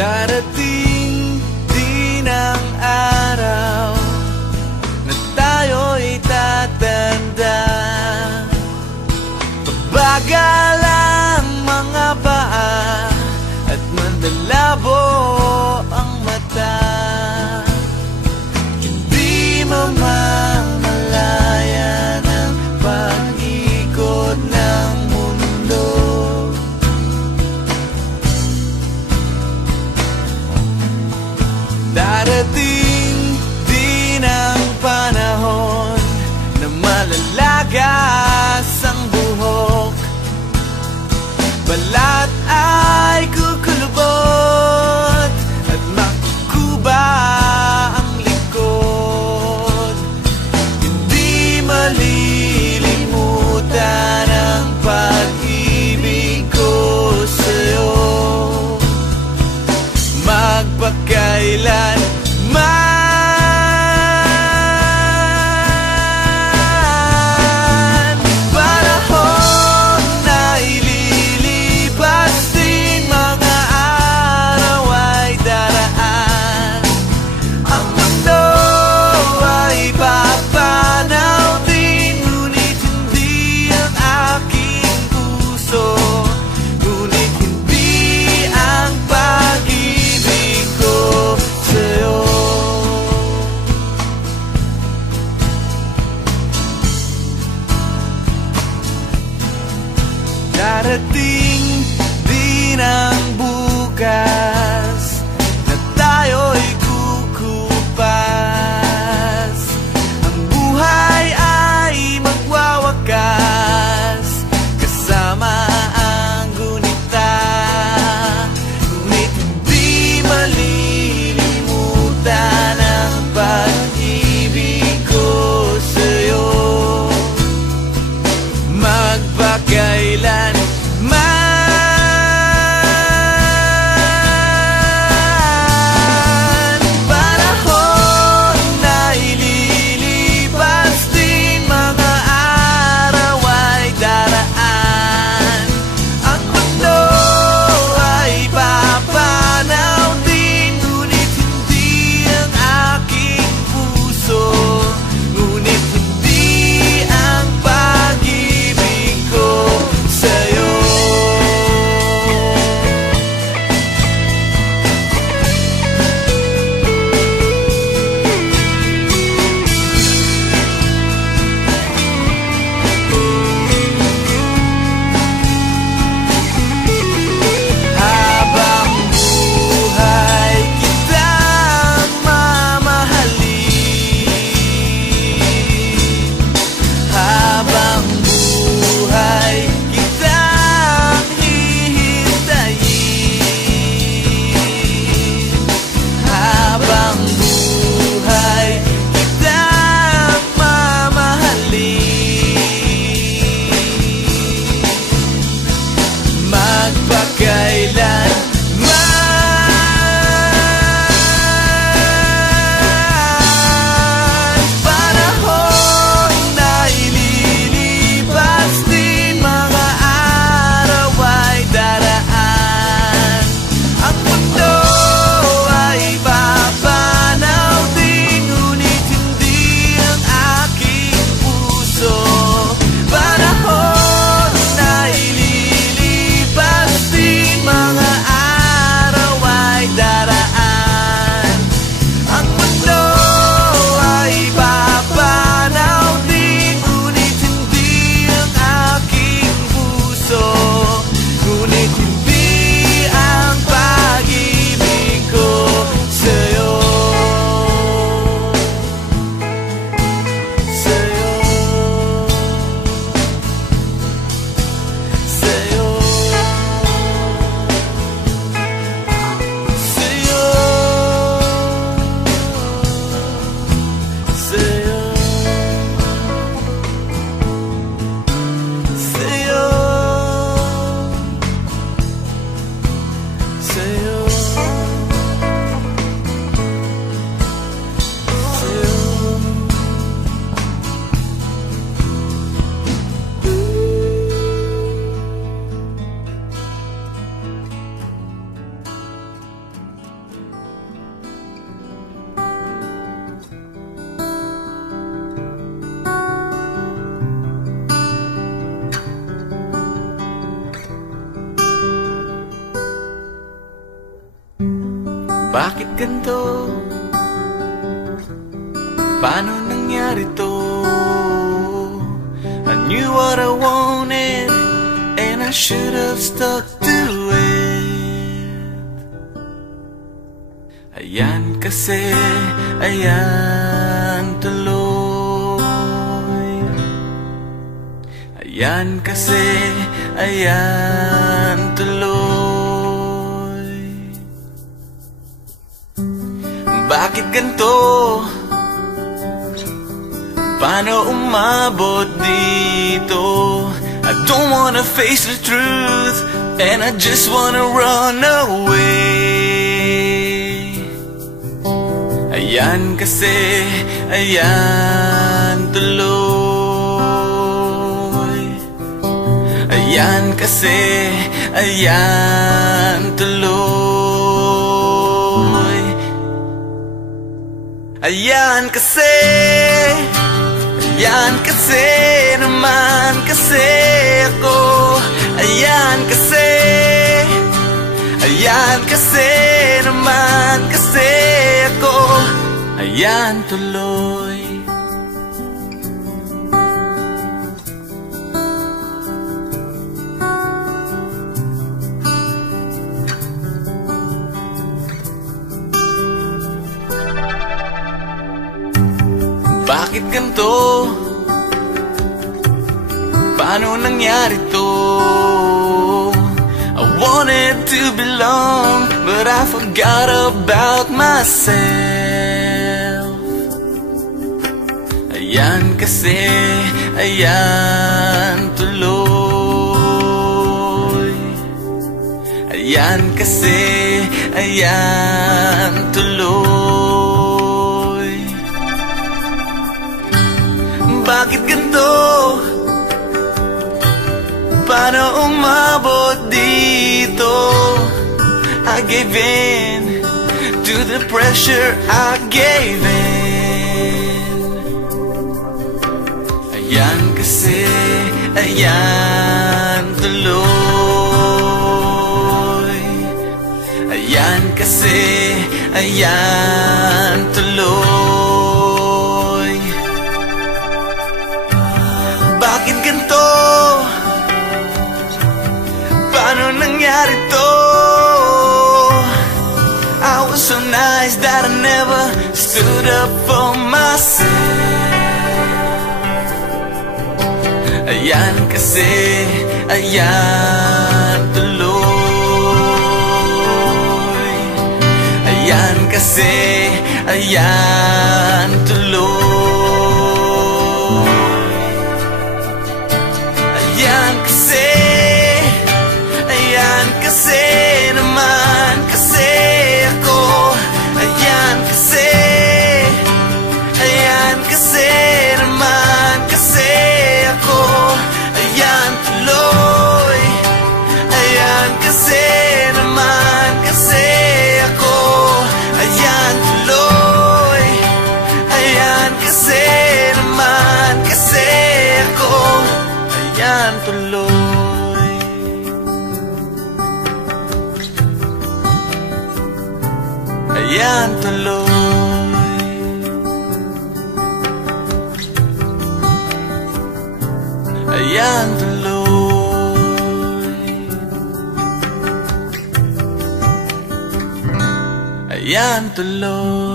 Darating din ang araw na tayo'y tatanda. Pabagal ang mga paa at mandalabo ang mata. Hindi mamamalayan ang pag-ikot ng mundo. Darating din ang panahon na malalagas ang buhok. Balat ay kukulubot at makukuba ang likod. Hindi malilimutan ang pag-ibig ko sa'yo. Magpakailan darating din ang bukas na tayo'y kukupas. Ang buhay ay magwawakas kasama ang gunita. Ngunit hindi malilimutan ang pag-ibig ko sa'yo. Magpakailan mga Bakit ganito? Paano nangyari to? I knew what I wanted, and I should have stuck to it. Ayan kasi, ayan tuloy. Ayan kasi, ayan tuloy. Bakit ganito? Paano umabot dito? I don't wanna face the truth, and I just wanna run away. Ayan kasi, ayan tuloy. Ayan kasi, ayan tuloy. Ayan kasi, ayan kasi naman kasi ako. Ayan kasi, ayan kasi naman kasi ako. Ayan tuloy. Bakit ganito? Paano nangyari to? I wanted to belong, but I forgot about myself. Ayan kasi, ayan tuloy. Ayan kasi, ayan tuloy. Bakit ganito? Paano umabot dito? I gave in to the pressure, I gave in. Ayan kasi, ayan tuloy. Ayan kasi, ayan tuloy. Bakit ganito? Paano nangyari to? I was so nice that I never stood up for myself. Ayan kasi, ayan tuloy. Ayan kasi, ayan tuloy. Ayan kasi, ayan kasi naman kasi ako. Ayan kasi, ayan kasi naman kasi ako. Ayan tuloy. Ayan kasi naman kasi ako. Ayan tuloy. Ayan kasi naman kasi ako. Ayan tuloy. Ayan tuloy. Ayan tuloy. Ayan tuloy.